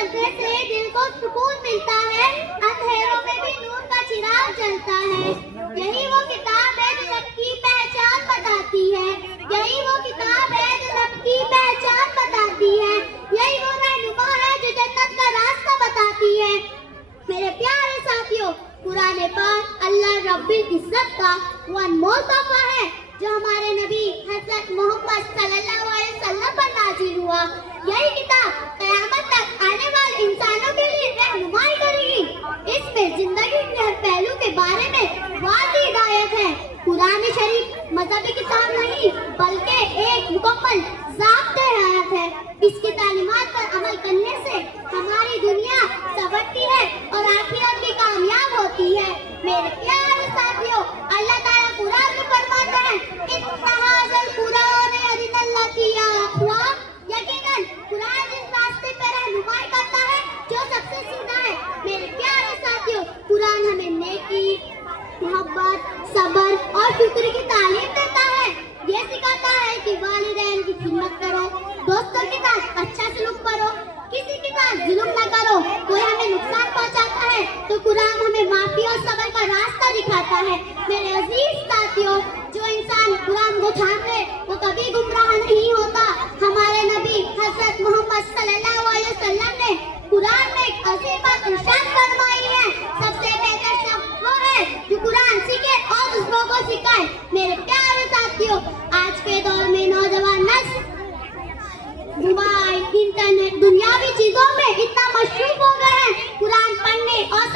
पढ़ने से दिल को सुकून मिलता है, अंधेरों में भी नूर का चिराग जलता है। यही वो किताब है जो सबकी पहचान बताती है, यही वो किताब है जो सबकी पहचान बताती है, यही वो रहनुमा है जो जन्नत का रास्ता बताती है। मेरे प्यारे साथियों, कुरान पाक अल्लाह रब्बुल इज्जत का वो अनमोल तोहफा है जो हमारे नबी हजरत मोहम्मद सल्लल्लाहु अलैहि वसल्लम पर नाजिल हुआ। यही किताब क़यामत तक आने वाले इंसानों के लिए रहनुमाई करेगी। इसमें जिंदगी के हर पहलू के बारे में वाज़ेह हिदायत है। कुरान शरीफ मजहबी किताब नहीं बल्कि एक मुकम्मल ज़ाब्ते हयात है। इसकी तालीमात पर अमल करने से हमारी दुनिया संवरती है और आखिरत भी कामयाब होती है। मेरे प्यारे साथियों, अल्लाह ताला कुरान में फरमाते हैं, इत्तहाज़ल कुरान यदिल्लती अक़वा, यकीनन कुरान जिस रास्ते पर रहनुमाई करता है जो सबसे सीधा है। मेरे प्यारे साथियों, कुरान हमें नेकी, मोहब्बत, सब्र और शुक्र की तालीम देता है। ये सिखाता है कि वालिदैन की खिदमत करो, दोस्तों के साथ अच्छा सलूक करो, किसी के साथ जुल्म न करो। कोई हमें नुकसान पहुंचाता है तो कुरान हमें माफी और सब्र का रास्ता दिखाता है। मेरे अजीज साथियों, जो इंसान कुरान को थाम ले वो कभी गुमराह नहीं होता। हमारे नबी हजरत मोहम्मद सल्लल्लाहु अलैहि वसल्लम ने कुरान में एक अजीम बात इरशाद फरमाई है, सबसे बेहतर शख्स वो है जो कुरान सीखे और दूसरों को सिखाए। मेरे प्यारे साथियों, आज के दौर में नौजवान नस्ल मोबाइल, इंटरनेट, दुनियावी चीजों में इतना मशरूफ हो गए हैं, कुरान पढ़ने और